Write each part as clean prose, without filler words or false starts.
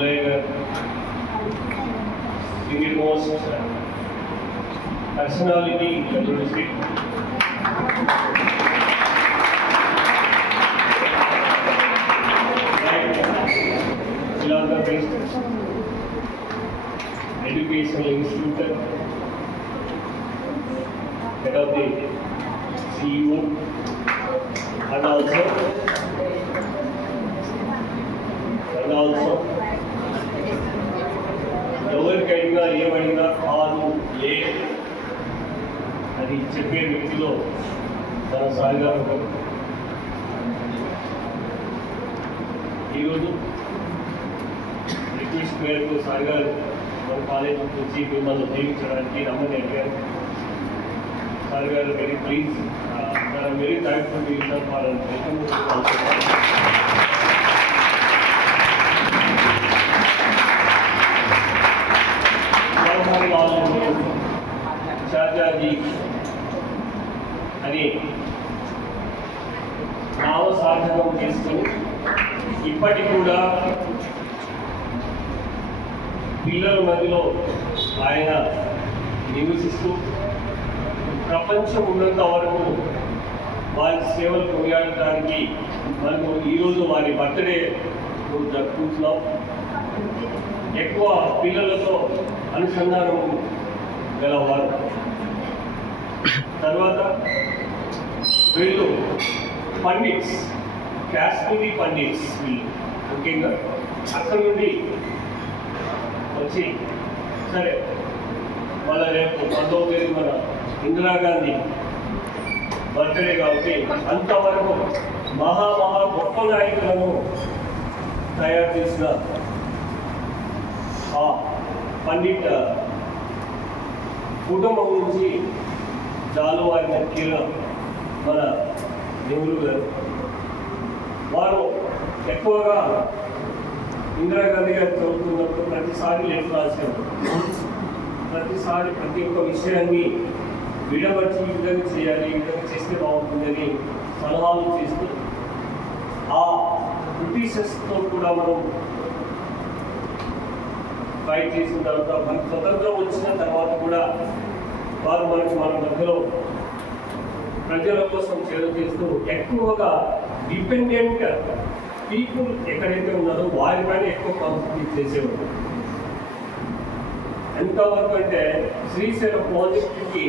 Mullayyar, the most personality in the district. Philanthropist, educational institute, head of the CEO, and also ఎవరికైనా ఏమైనా కాదు లే అది చెప్పే వ్యక్తిలో మన సాయి గారు ఒకరు. ఈరోజు రిక్వెస్ట్ మేరకు సాయి గారు మన కాలేజీ వచ్చి మిమ్మల్ని జీవించడానికి రమ్మని అడిగారు. సాయి గారు very please very thankful to you for Chachaji అని నామసార్థకం చేసుకుని ఇప్పటికి కూడా పిల్లల మధ్యలో ఆయన నివసిస్తూ ప్రపంచం ఉన్నంత వరకు వారి సేవలు కొనియాడటానికి మనము ఈరోజు వారి బర్త్డే జరుపుకుంటున్నాం. ఎక్కువ పిల్లలతో అనుసంధానం గలవారు. తర్వాత వీళ్ళు పండిట్స్, కాశ్మీరీ పండిట్స్ వీళ్ళు ముఖ్యంగా అక్కడి నుండి వచ్చి సరే వాళ్ళ రేపు 19 మన ఇందిరాగాంధీ బర్త్డే కాబట్టి అంతవరకు మహా గొప్ప నాయకులను తయారు చేసిన ఆ పండిట్ కుటుంబం నుంచి జాలువారిన కిరణం మన నెహ్రూ గారు. వారు ఎక్కువగా ఇందిరాగాంధీ గారు చదువుతున్నప్పుడు ప్రతిసారి లెటర్ రాసేవారు. ప్రతిసారి ప్రతి ఒక్క విషయాన్ని విడబట్టి ఈ విధంగా చేయాలి, ఈ విధంగా చేస్తే బాగుంటుందని సలహాలు చేస్తూ ఆ బ్రిటిషర్స్తో కూడా మనం ఫైట్ చేసిన తర్వాత మనకు స్వతంత్రం వచ్చిన తర్వాత కూడా వారు మన మధ్యలో ప్రజల కోసం సేవ చేస్తూ ఎక్కువగా డిపెండెంట్ పీపుల్ ఎక్కడైతే ఉన్నారో వారిపైన ఎక్కువ కాన్సన్ట్రేట్ చేసేవారు. ఎంతవరకు అంటే శ్రీశైలం ప్రాజెక్టుకి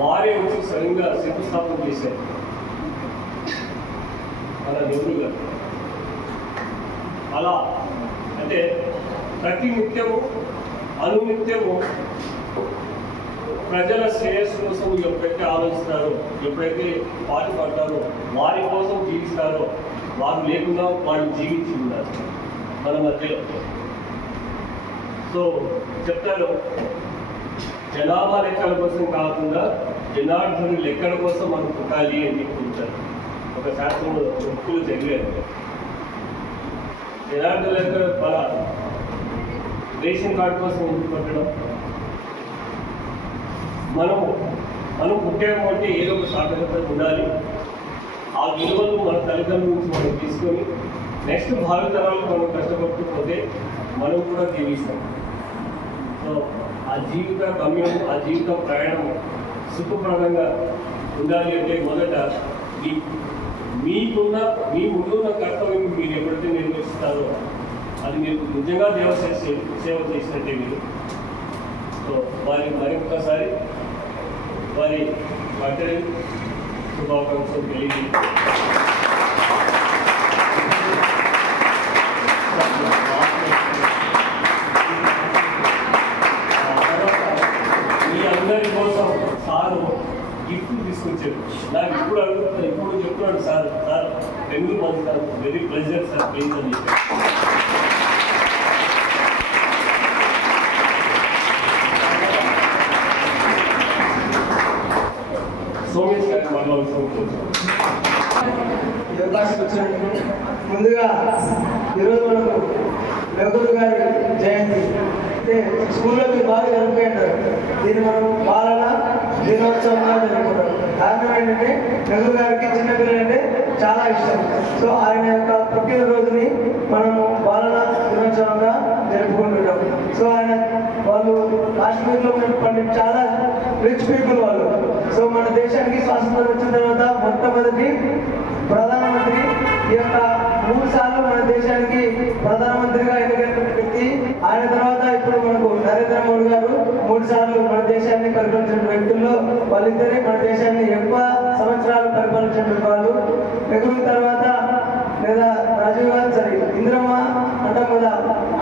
వారే వచ్చి స్వయంగా శంకుస్థాపన చేశారు మన నెహ్రూ గారు. అలా అంటే ప్రతి నిత్యము అనునిత్యము ప్రజల శ్రేయస్సు కోసం ఎప్పుడైతే ఆలోచిస్తారో, ఎప్పుడైతే పాటుపడతారో, వారి కోసం జీవిస్తారో, వారు లేకుండా వాళ్ళు జీవించి ఉన్నారు మన మధ్యలో. సో చెప్తారు, జనాభా లెక్కల కోసం కాకుండా జనార్దను లెక్కల కోసం మనం పుట్టాలి అని చెప్పుకుంటారు. ఒక శాస్త్రంలో ఒప్పులు చదివారు. జనార్దన లెక్క మన రేషన్ కార్డు కోసం ఎందుకు పెట్టడం? మనం పుట్టామంటే ఏదో ఒక సార్థకత ఉండాలి. ఆ విలువలు మన తల్లిదండ్రుల నుంచి మనం తీసుకొని నెక్స్ట్ భావితరాలకు మనం కష్టపడుతూ పోతే మనం కూడా జీవిస్తాం. సో ఆ జీవిత గమ్యం, ఆ జీవిత ప్రయాణం సుఖప్రదంగా ఉండాలి అంటే మొదట మీ ముందున్న కర్తవ్యం మీరు ఎప్పుడైతే నిర్వహిస్తారో అది మీరు నిజంగా సేవ చేసినట్టే మీరు. సో మరొకసారి వారి బర్త్డే శుభాకాంక్షలు తెలియజేయండి. మీ అందరి కోసం సారు గిఫ్ట్ తీసుకొచ్చారు. నాకు ఇప్పుడు చెప్తున్నాడు సార్ బెంగళూరు మంది sir very pleasure sir please అని చెప్పారు. ముందుగా ఈరోజు మనకు నెహ్రూ గారి జయంతి అంటే స్కూల్లో మీరు బాగా జరుపుకుంటారు. దీన్ని మనం పాలన దినోత్సవంగా జరుపుకుంటాం. కారణం ఏంటంటే నెహ్రూ గారికి చిన్నపిల్లలు అంటే చాలా ఇష్టం. సో ఆయన యొక్క పుట్టినరోజుని మనము పాలన దినోత్సవం దినోత్సవంగా జరుపుకుంటున్నాం. సో వాళ్ళు కాశ్మీర్లో పండిన చాలా రిచ్ పీపుల్ వాళ్ళు. సో మన దేశానికి స్వాతంత్రం వచ్చిన తర్వాత మొట్టమొదటి ప్రధానమంత్రి ఈ యొక్క 3 సార్లు మన దేశానికి ప్రధానమంత్రిగా ఎన్నికైన వ్యక్తి ఆయన. తర్వాత ఇప్పుడు మనకు నరేంద్ర మోడీ గారు 3 సార్లు మన దేశాన్ని పరిపాలించిన వ్యక్తుల్లో వాళ్ళిద్దరే మన దేశాన్ని ఎక్కువ సంవత్సరాలు పరిపాలించిన వాళ్ళు. నెహ్రూ తర్వాత లేదా రాజీవ్ గాంధీ సరే ఇందిరమ్మ అంటాం కదా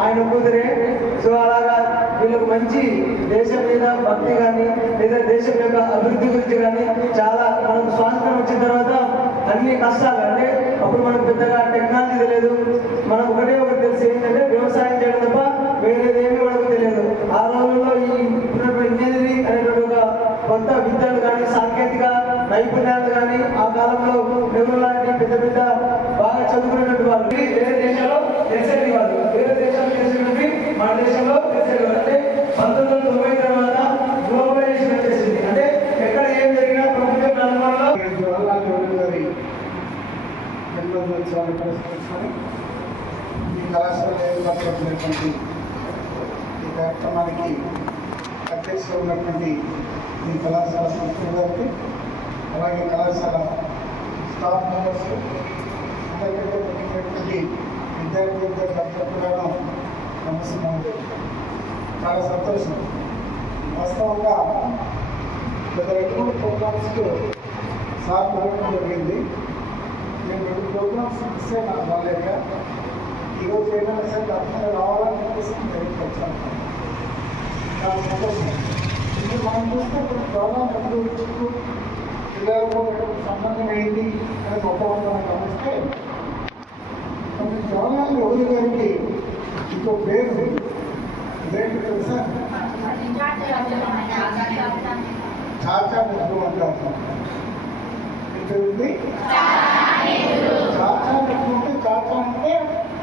ఆయన కూతురే. సో అలాగా వీళ్ళకు మంచి దేశం మీద భక్తి కానీ లేదా దేశం యొక్క అభివృద్ధి గురించి కానీ చాలా మనకు స్వాతంత్రం వచ్చిన తర్వాత అన్ని కష్టాలు అంటే అప్పుడు మనకు పెద్దగా టెక్నాలజీ తెలియదు. మనకు ఒకటి తెలిసి ఏంటంటే వ్యవసాయం చేయడం తప్ప వేరేదేమీ మనకు తెలియదు. ఆ రోజుల్లో ఈ ఇంజనీరింగ్ అనేటువంటి ఒక కొత్త విద్యలు కానీ సాంకేతిక నైపుణ్యాలు కానీ ఆ కాలంలో నెహ్రూ లాంటి పెద్ద పెద్ద బాగా చదువుకునేటువంటి వాళ్ళు వేరే దేశంలో తెలిసేది వాళ్ళు, వేరే దేశంలో తెలిసినవి మన దేశంలో తెలిసేది వాళ్ళు. అంటే 1990 తర్వాత గ్లోబలైజేషన్ వచ్చేసింది. అంటే ఎక్కడ ఏం జరిగినా ప్రపంచం నలుమూలలో ఈ కళాశాల ఏర్పాటు ఈ కార్యక్రమానికి అధ్యక్షులు ఉన్నటువంటి ఈ కళాశాల సంస్థ గారికి, అలాగే కళాశాల స్టాఫ్ మెంబర్స్, అందరికంటే ముఖ్యమైనటువంటి విద్యార్థులందరూ కూడా నమస్కారం. చాలా సంతోషం. వాస్తవంగా గత 2 ప్రోగ్రామ్స్కు సార్ వెళ్ళడం జరిగింది. నేను 2 ప్రోగ్రామ్స్ మిస్ అయినా రాలేక ఈరోజు ఏదైనా సరే అర్థం రావాలని చెప్పేసి నేను వచ్చాను. చాలా సంతోషం. ఇప్పుడు మనం చూస్తే ఇప్పుడు ప్రోగ్రామ్ పిల్లలకు సంబంధం ఏంటి అని గొప్పగా గమనిస్తే కొన్ని జవహర్లాల్ నెహ్రూ గారికి ఇంకో పేరు ఇదేంటి తెలుసా? చాచా నెహ్రూ అంటారు. ఏంటి చాచా నెహ్రూ అంటే చాచా అంటే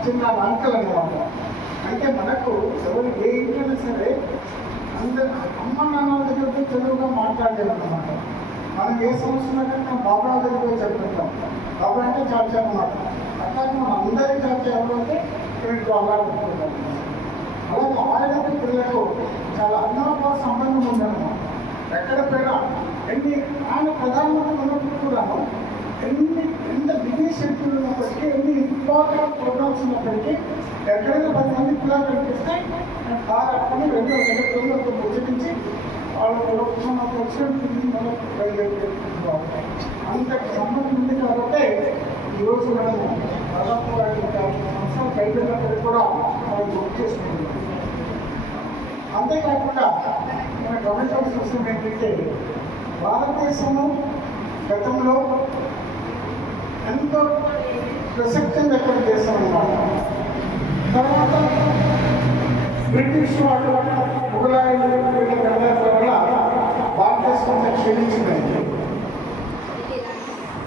చిన్న అంకల్ అన్నమాట. అంటే మనకు ఎవరు ఏ ఇంట్లో సరే అందరు అమ్మ నాన్నల దగ్గర చదువుగా మాట్లాడలేదు అన్నమాట. మనం ఏ సమస్య మనం బాబా దగ్గర చెప్తుంటాం. బాబా అంటే చాచా అన్నమాట. అట్లాగే మనం అందరి చాచా ఎవరంటే అలాంటుకుంటాం. అలాగే ఆయన పిల్లలకు చాలా అన్నోపాల సంబంధం ఉందన్నమాట. ఎక్కడ పోయినా ఆయన ప్రధానమంత్రి ఉన్నప్పుడు కూడాను ఎంత బిజీ షెడ్యూల్ ఉన్నప్పటికీ ఎన్ని ఇంపార్టెంట్ ప్రోగ్రామ్స్ ఉన్నప్పటికీ ఎక్కడైనా 10 మంది పిల్లలు కనిపిస్తే కారు అట్టుకుని 2 గంటలకు ముచ్చటించి వాళ్ళు అంతకు సంబంధం ఉంది కాబట్టి ఈరోజు మనము దాదాపు 5 సంవత్సరాలు బయటకు కూడా మనం గుర్తు చేసుకుంటున్నాం. అంతేకాకుండా మన గమనించాల్సిన విషయం ఏంటంటే భారతదేశంలో గతంలో ఎంతో ప్రసక్తి ఎక్కడ దేశం అన్నమాట. తర్వాత బ్రిటిష్ వాళ్ళు ముగలాయిల వల్ల భారతదేశం క్షీణించిందండి.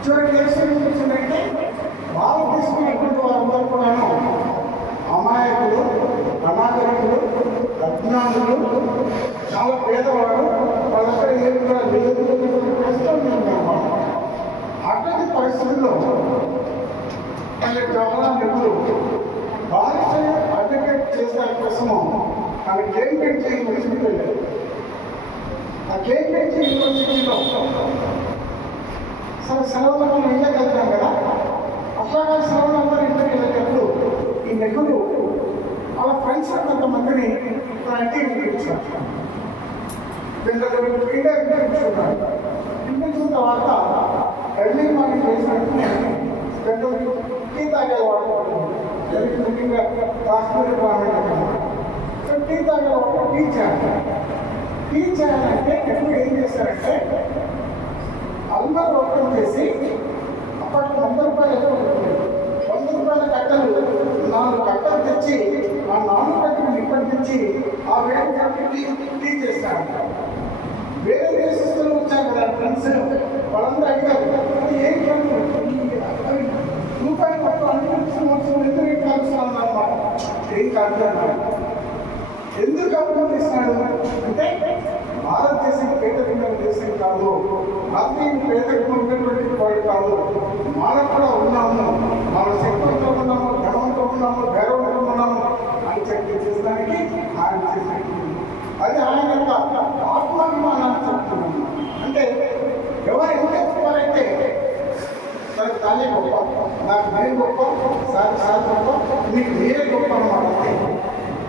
చివరికి దేశం ఏమిటంటే భారతదేశంలో ఎటువంటి వారందరూ కూడాను అమాయకులు, అనాగరికులు, అజ్ఞానులు, చాలా పేదవాడు, వాళ్ళ దగ్గర ఏమి కూడా లేదు అన్నమాట. అటువంటి పరిస్థితుల్లో జవహర్లాల్ నెహ్రూ భారత అడ్వకేట్ చేసిన కోసము ఆమె కేంబ్రిడ్జ్ యూనివర్సిటీకి వెళ్ళారు. ఆ కేంబ్రిడ్జ్ యూనివర్సిటీలో సరే సెలవులు మనం ఇంట్లోకి వెళ్తాం కదా, అట్లాగా సెలవులు అందరూ ఇంట్లోకి వెళ్ళేటప్పుడు ఈ నెహ్రూ వాళ్ళ ఫ్రెండ్స్ కొంతమందిని ఇంటికి పిలిచారు. ఇంటికి తర్వాత ఎర్లీ మార్నింగ్ చేసినట్టు టీ తాగేవాడు, ముఖ్యంగా కాశ్మీర్ సో టీ తాగేవాడు టీ చేయాలంటే ఎప్పుడు ఏం చేశారంటే అందరూ ఓపెన్ చేసి అప్పట్లో 100 రూపాయలు 100 రూపాయల కట్టలు 4 కట్టలు తెచ్చి ఆ 4 కట్టలు ఇప్పటి నుంచి ఆ వేడి కట్టి టీ చేస్తారు. వేరే దేశస్తులు వచ్చారు కదా ఫ్రెండ్స్, వాళ్ళందరూ అడిగారు ఏం రూపాయలు పట్టు అనిపించిన ఎందుకు కలుస్తున్నాను అన్నమాట. ఏం కాదు ఎందుకు అభినందిస్తున్నాడు అంటే భారతదేశం పేదరికమైన దేశం కాదు, భారతీయ పేదరికం ఉన్నటువంటి వాళ్ళు కాదు, మనం కూడా ఉన్నాము, మన శక్తితో ఉన్నాము, ధనంతో ఉన్నాము, గౌరవంతో ఉన్నాము అని నాదే గొప్ప, నాకు నేను గొప్ప, సార్ గొప్ప, మీకు మీరే గొప్ప అన్నమాట.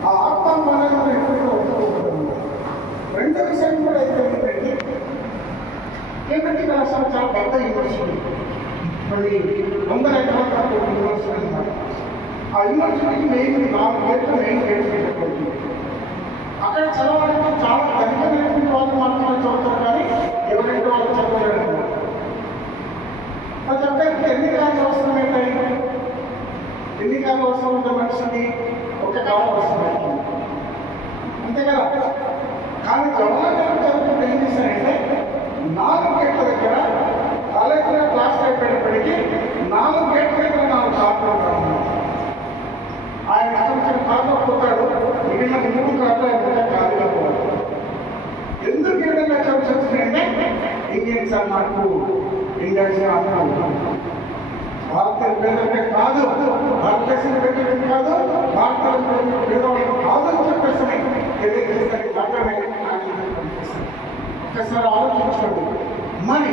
ఆ ఆత్మాభిమానాన్ని మనం ఎప్పుడు వదులుకోకూడదు. రెండో విషయం కూడా ఏంటంటే కేంబ్రిడ్జ్ కళాశాల చాలా పెద్ద యూనివర్సిటీ, మళ్ళీ 100 ఎకరాల యూనివర్సిటీ అన్నమాట. ఆ యూనివర్సిటీకి మెయిన్ 4 గేట్లు మెయిన్ గేట్స్ పెట్టుకోవచ్చు. అక్కడ చదవడానికి చాలా ధనికమైనటువంటి వాళ్ళు మాత్రమే చదువుతారు, కానీ ఎవరింటి వాళ్ళు చదవలేరు. ప్రతి ఒక్కరికి ఎన్ని కాలం అవసరం ఏంటాయి? ఎన్ని కాలం అవసరం ఉంటే మనిషికి ఒక కాలం అవసరం అవుతుంది, అంతే కదా. కానీ జవహర్లాల్ చదువుకుంటే ఏం చేశారంటే 4 గేట్ల దగ్గర కాలేజీలో క్లాస్ అయిపోయేటప్పటికీ 4 గేట్ల దగ్గర 4 కార్లు ఉంటారు. ఆయన ఇష్టం కార్లో పోతాడు, మిగిలిన 3 కార్లు ఆయన ఖాళీగా పోవాలి. ఎందుకు ఈ విధంగా చదువుతుందంటే ఇండియన్స్ అన్నట్టు, ఇండియన్స్ అన్నట్టు భారతీయ పేదలకే కాదు, భారతదేశం పేదలకే కాదు, భారతీయ పేదవాళ్ళకి కాదు అని చెప్పేసి తెలియజేస్తానికి మాత్రమే. ఒక్కసారి ఆలోచించుకోండి, మనీ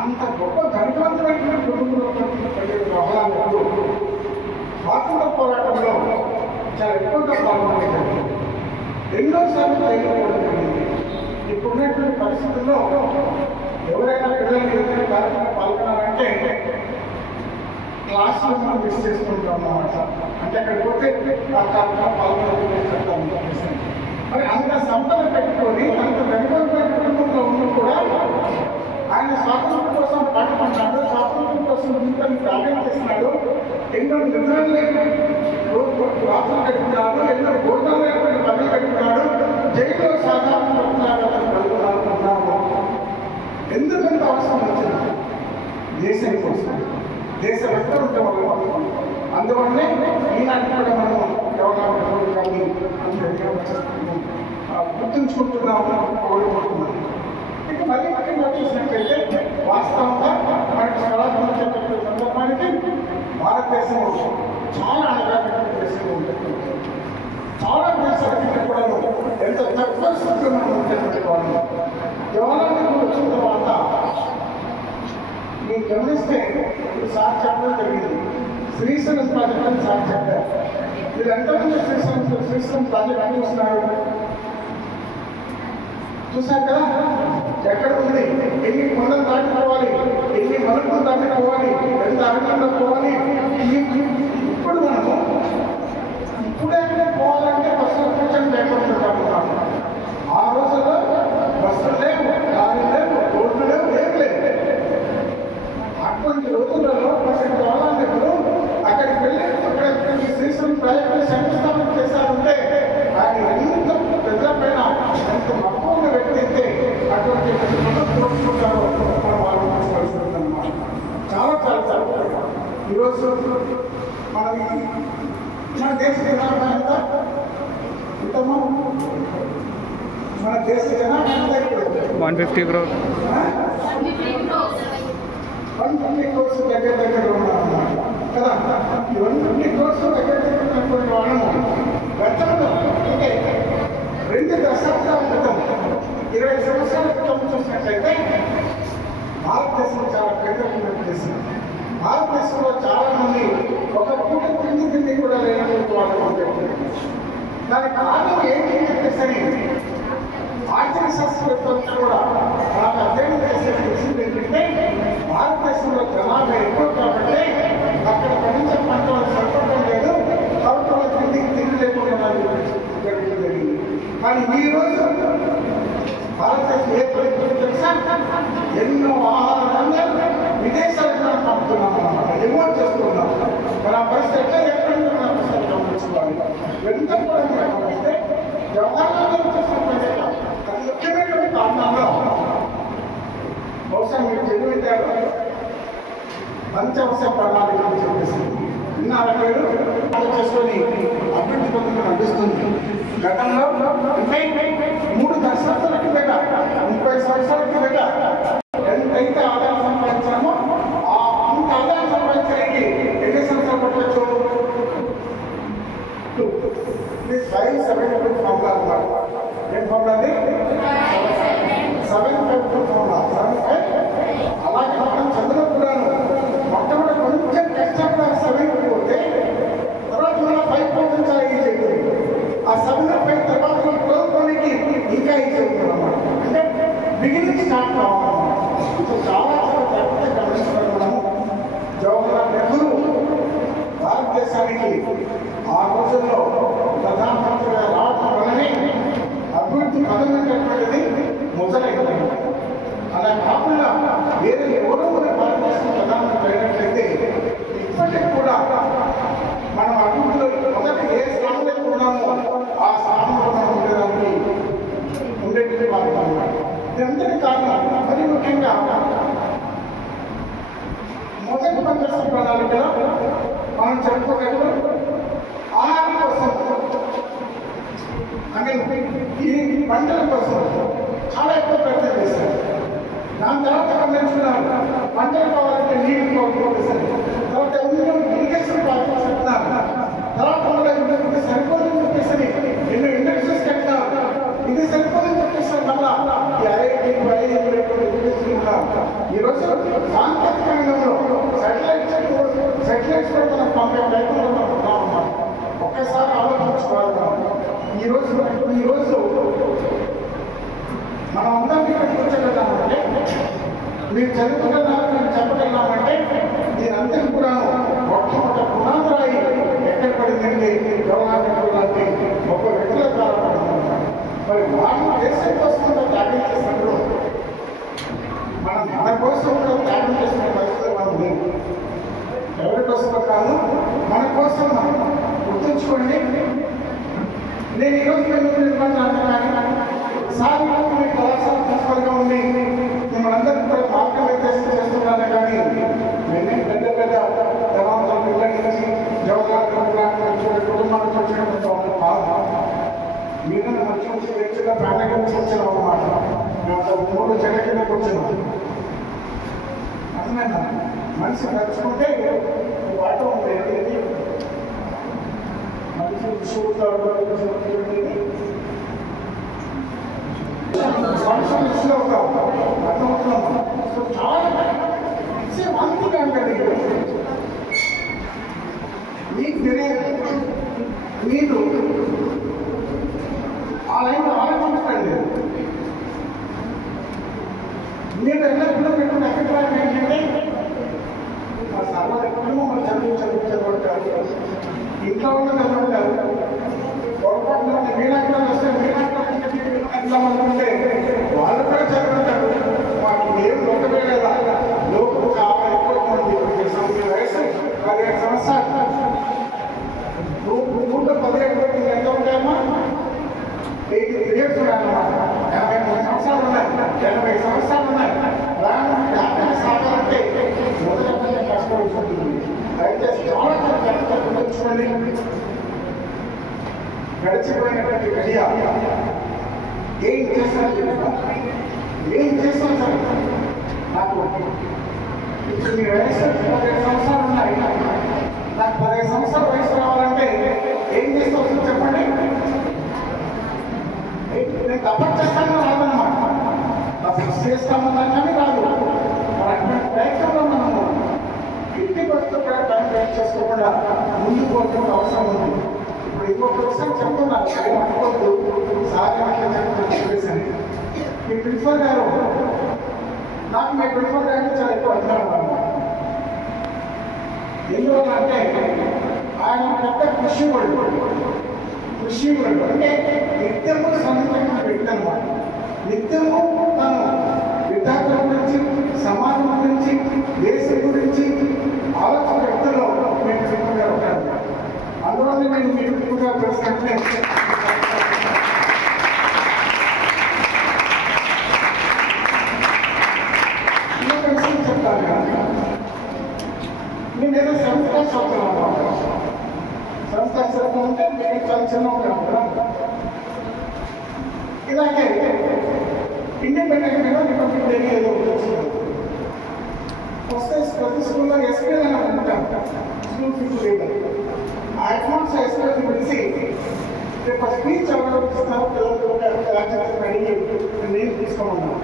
అంత గొప్ప ధనవంతమైన కుటుంబంలో వ్యవహారాలు స్వాతంత్ర పోరాటంలో చాలా ఎక్కువగా పాల్గొనేది, ఎన్నోసార్లు జైలుకోవడం జరిగింది. ఇప్పుడున్నటువంటి పరిస్థితుల్లో ఎవరైనా పిల్లలు ఏదైనా కార్యక్రమం పాల్గొనాలంటే క్లాసులో మనం మిస్ చేసుకుంటాం అన్నమాట. అంటే అక్కడికి పోతే ఆ కార్యక్రమం పాల్గొనాలని. మరి అంత సంపద పెట్టుకొని అంత ధనవంతమైన కుటుంబంలో ఉన్న కూడా ఆయన స్వాతంత్రం కోసం పాటుపడ్డాడు, స్వాతంత్రం కోసం జీవితాన్ని త్యాగం చేస్తున్నాడు. ఎన్నో నిద్రలు లేని రాత్రులు కట్టుకున్నాడు, ఎన్నో భోజనాలు లేకపోతే పనులు కట్టుకున్నాడు, జైల్లో సాధారణ పడుతున్నాడు. ఎందుకంత అవసరం వచ్చింది? దేశం కోసం, దేశ వ్యక్తులు ఉంటే వాళ్ళు. అందువల్లనే ఈనాటి కూడా మనం ఎవరు కానీ గుర్తుంచుకుంటున్నాము, కోరుకుంటున్నాం. ఇక మళ్ళీ ముఖ్యంగా చూసినట్లయితే వాస్తవంగా మనకి స్థలాలు చెప్పే సందర్భానికి భారతదేశం చాలా అనగానే దేశంగా ఉంటుంది. చాలా దేశాలకి కూడా ఎంత తక్కువ స్థితిలో మనం ఉండేటువంటి వాళ్ళు. జవహర్లాల్ వచ్చిన తర్వాత మీరు గమనిస్తే ఇప్పుడు సార్ చెప్పడం జరిగింది, శ్రీశైలం ప్రాజెక్ట్ అని సార్ చెప్పారు. మీరు ఎంతమంది శ్రీశైలం ప్రాజెక్ట్ అని చూస్తున్నారు? చూసారు కదా, ఎక్కడ ఉంది, ఎన్ని కొండలు దాటిపోవాలి, ఎన్ని మలుపులు దాటిపోవాలి, ఎంత అరణ్యంలో పోవాలి. ఇప్పుడు మనము ఇప్పుడే పోవాలంటే బస్సులు కూర్చొని భయపడుతుంటాము. ఆ రోజుల్లో బస్సులు లేవు, లారీలు లేవు, రోడ్లు లేవు, ఏం లేవు. అటువంటి రోజులలో ఇప్పుడు అక్కడికి వెళ్ళి అక్కడ శ్రీశైలం ప్రాజెక్టు శంకుస్థాపన చేశారంటే ఆయన ఎంత ప్రజల పైన ఎంత మక్కువ వ్యక్తి అయితే అటువంటి కోరుకుంటారో మనం ఆలోచించవలసి ఉందన్నమాట. చాలా చాలా చాలా ఈరోజు మన దేశ జనాభా ఎంత ఎంతమో, మన దేశ జనాభా ఎంత? 150 crores. 150 crores దగ్గర ఉన్నారన్నమాట కదా. 150 crores దగ్గర ఉన్నటువంటి వాళ్ళము గతంలో అంటే 2 దశాబ్దాల క్రితం, 20 సంవత్సరాల క్రితం చూసినట్లయితే భారతదేశం చాలా పెద్దటువంటి దేశం. భారతదేశంలో చాలా మంది ఒక పూట తిండి కూడా లేనటువంటి వాళ్ళు ఉంటారు. దానికి కారణం ఏంటి చెప్పేసి ఆర్థిక శాస్త్రవేత్తలు కూడా నాకు అధ్యయనం చేసే తెలిసింది ఏంటంటే భారతదేశంలో జనాభా ఎక్కువ కాబట్టి అక్కడ పండించే పంటలు సరిపడటం లేదు, కాబట్టి తిండి లేకుండా జరిగింది. కానీ ఈ రోజు భారతదేశం ఏ పరిస్థితి తెలుసా? ఎన్నో ఆహార ధాన్యాలు విదేశాలకు మనం పంపుతున్నాం అన్నమాట, ఎగుమతి చేస్తున్నాం. మన పరిస్థితి ఎక్కడైనా మన పరిస్థితి గమనించుకోవాలి. ఎంత కూడా మీరు గమనిస్తే జవహర్లాల్ చేసిన అతి ముఖ్యమైనటువంటి కారణంలో బహుశా మీరు చదివించారు పంచవర్ష ప్రణాళిక అని చెప్పేసి విన్నారా మీరు? చేసుకొని అభివృద్ధి పొందుకు నడుస్తుంది. గతంలో అంటే 3 దశాబ్దాల కిందట, 30 సంవత్సరాల కిందట ఎంతైతే ఆదాయం సంపాదించామో అంత ఆదాయం సంపాదించడానికి ఎన్ని సంవత్సరాలు పట్టవచ్చు? 5-7 ఫార్ములా అన్నమాట. ఏం ఫార్ములా అది? 7-5 ఫార్ములా. అలాగే మనం చంద్ర ఆ రోజుల్లో ప్రధానమంత్రిగా రావడం వల్లనే అభివృద్ధి పదమైనటువంటిది మొదలైంది. అలా కాకుండా వేరే ఎవరో భారతదేశం ప్రధానమంత్రి అయినట్లయితే ఇప్పటికి కూడా మనం అభివృద్ధిలో మొదటి ఏ స్థానంలో ఉన్నామో ఆ స్థానంలో మనం ఉండేదానికి ఉండేటువంటి భాగం. ఇదంతటి కారణం మరి ముఖ్యంగా మొదటి పంచవర్ష ప్రణాళికలో మనం చెప్పుకున్నట్టు ఆహారం కోసం ఈ పంటల కోసం చాలా ఎక్కువ ప్రయత్నం చేశారు. దాని తర్వాత గమనించుకున్నారు పంటలు కావాలంటే నీరు కోరుకోవాలి, తర్వాత ఇరిగేషన్ ప్రాజెక్ట్స్ కట్టినారు, తర్వాత సరిపోదని చెప్పేసి ఎన్నో ఇండస్ట్రీస్ కట్టినారు. ఇది సరిపోదని చెప్పేసి మళ్ళా ఈ ఈరోజు సాంకేతిక రంగంలో సెటిలైట్స్ కూడా మనం పంపే ప్రయత్నంలో ఉన్నామన్నమాట. ఒక్కసారి ఆలోచించుకోవాలి. ఈరోజు మనం అందరినీ ఇక్కడ కూర్చోగలిగామంటే, మీరు చదువుకున్నారని మేము చెప్పగలిగామంటే దీనందరికీ కూడా మొట్టమొదటి పునాదురాయి ఎక్కడ పడిందంటే జవహర్లాల్ నెహ్రూ లాంటి గొప్ప వ్యక్తుల ద్వారా పడుతున్నాం. మరి వాళ్ళు దేశం కోసం త్యాగం చేసినప్పుడు మనం మన కోసం కూడా త్యాగం చేసిన పరిస్థితి మనం లేదు. ఎవరి కోసమో కాదు, మన కోసం మనం గుర్తుంచుకోండి. నేను ఈరోజు సార్ మీ కళాశాల ప్రిన్సిపల్గా ఉండి మిమ్మల్ని అందరికీ కూడా మార్గనిర్దేశం చేస్తున్నాను. కానీ నేనే పెద్ద పెద్ద ధనవంతుల పిల్లల నుంచి జవహర్లాల్ కుటుంబానికి వచ్చినటువంటి వాళ్ళు కాదు. మీరు మంచి మంచి వ్యక్తిగా ఫ్యామిలీ నుంచి వచ్చినాం అన్నమాట. మేము 3 చెట్ల కింద కూర్చున్నాం. అర్థమైనా మనిషి నడుచుకుంటే వాట ఉండేది, మనిషి చూస్తాడు మనుషులు ఒక అర్థమవుతున్నాం. సో చాలా అంతగా ఉంటుంది. మీకు మీరు ఆ లైన్ ఆలోచించండి. మీరు ఎల్లప్పుడూ పెట్టుకున్న అభిప్రాయం ఏంటంటే మా సర్వ ఎప్పుడు మమ్మల్ని చదువుతారు, ఇంట్లో ఉన్న చదువుతారు, పొరపాటులో మీనాక్కడ వస్తే మీనాక్కడ అనుకుంటే వాళ్ళు కూడా చదువుతారు. మాకు ఏం లోకమే లేదా, లోకం చాలా ఎక్కువ మంది. వయసు 17 సంవత్సరాలు, 17 ఎంత ఉంటాయమ్మా? 83 years ఉన్నాయన్నమాట. 83 సంవత్సరాలు ఉన్నాయి, 80 సంవత్సరాలు ఉన్నాయి. దాన్ని సాగాలంటే మొదటి కష్టపడుతుంది. అయితే చాలా గుర్తుంచుకోండి, గడిచిపోయినటువంటి గడియ ఏం చేస్తాను సార్. నాకు ఇప్పుడు మీ వయసు 17 సంవత్సరాలు ఉన్నాయి. నాకు 15 సంవత్సరాల వయసు రావాలంటే ఏం చేస్తావు చెప్పండి. నేను తప్పని చేస్తాను రాదన్నమాట. తప్పు చేస్తామన్నా కానీ రాదు. మరి అటువంటి ప్రయత్నంలో మనము ఇంటి బతుకు కూడా టైం వేస్ట్ చేసుకోకుండా ముందుకు పోతున్న అవసరం ఉంది. ఇప్పుడు ఇంకొక విషయం చెప్తున్నాను, అనుకోవద్దు సార్ అట్లా చెప్పేసి. మీ ప్రిన్సిపల్ గారు నాకు మీ ప్రిన్సిపల్ గారికి చాలా ఎక్కువ అభిమానం అన్నమాట. ఎందువల్ల అంటే ఆయన పెద్ద కృషివుడు అంటే నిత్యము సంతకం వ్యక్తి అన్నమాట. నిత్యము తను విద్యార్థుల గురించి, సమాజం గురించి, దేశం గురించి ఆలోచన వ్యక్తుల్లో మేము ప్రిన్సిపల్ గారు ఉంటారు. అందువల్ల నేను మీరు ఎక్కువగా తెలిసినట్లే చెప్తాను కదా. నేనేదో సంస్థ చదువుతున్నాను. సంస్థ చదువుతుంటే మీరు చాలా చిన్న ఉంటాను కదా. ఇలాగే ఇండిపెండెంట్ మీద రిపబ్లిక్ డే ఏదో వస్తే ప్రతి స్కూల్లో ఎస్పీ అని ఉంటాను, స్కూల్ ఫీజు లీడర్. ఆ అకౌంట్స్ ఎస్పీని పిలిచి రేపు స్పీచ్ ఎవరు ఇస్తున్నారు పిల్లలు రెడీ నేను తీసుకోమన్నాను.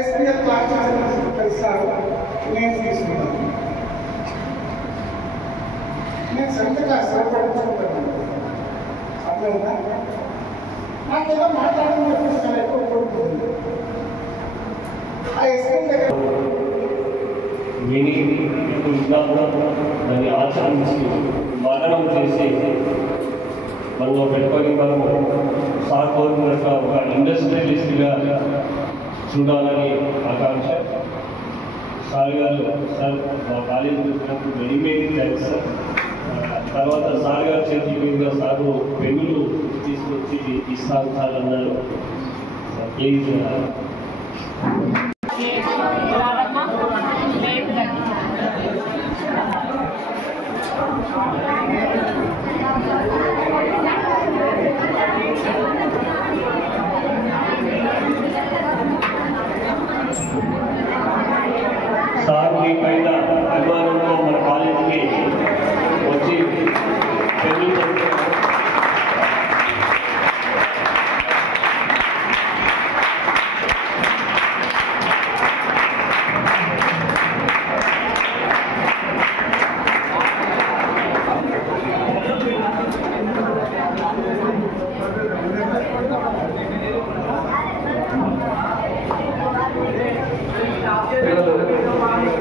ఎస్పీఎల్ క్లాస్ కలిసారు, నేను తీసుకున్నాను. నేను సంతగా శ్రమపడించుకుంటాను. అర్థమైందా? నాకేదో మాట్లాడడం చాలా ఎక్కువ కోరుకుంటుంది. ఆ ఎస్పీ దగ్గర విని ఇప్పుడు ఇంకా కూడా దాన్ని ఆచరించి మరణం చేసి మనలో పెట్టుకొని మనము సార్ కోరుకున్నట్టు ఒక ఇండస్ట్రియలిస్ట్గా చూడాలని ఆకాంక్ష. సార్ గారు సార్ మా కాలేజీ వచ్చినప్పుడు వెరీ వెరీ థ్యాంక్స్ సార్. తర్వాత సార్ గారు చేతుల మీదుగా సారు పెన్నులు తీసుకొచ్చి ఇస్తాను సార్ అన్నారు. ప్లీజ్ సార్ మీ పైన అభిమానంలో మన కాలేజీకి వచ్చి పెన్నులు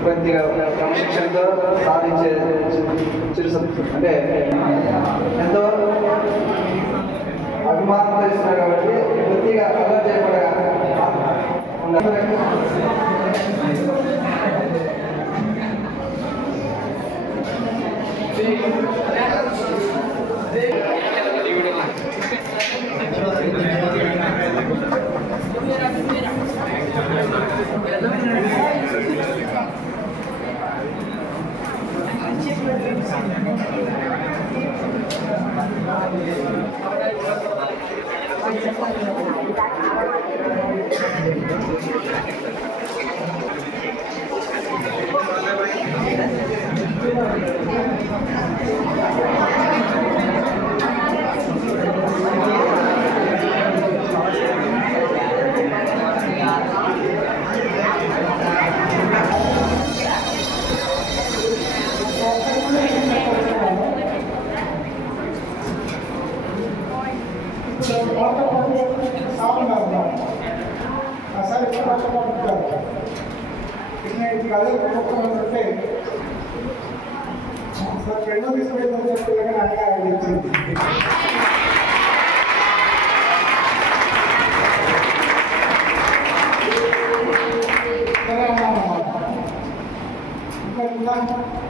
కొద్దిగా క్రమశిక్షణతో సాధించే అంటే ఎంతో అభిమానంతో ఇస్తున్నారు కాబట్టి కొద్దిగా అలర్ట్ చేయకుండా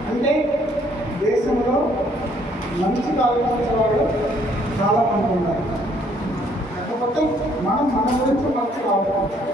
అంటే దేశంలో మంచిగా ఆలోచించేవాళ్ళు చాలా మంది ఉన్నారు. కాకపోతే మనం మన గురించి మంచిగా ఆలోచించాలి.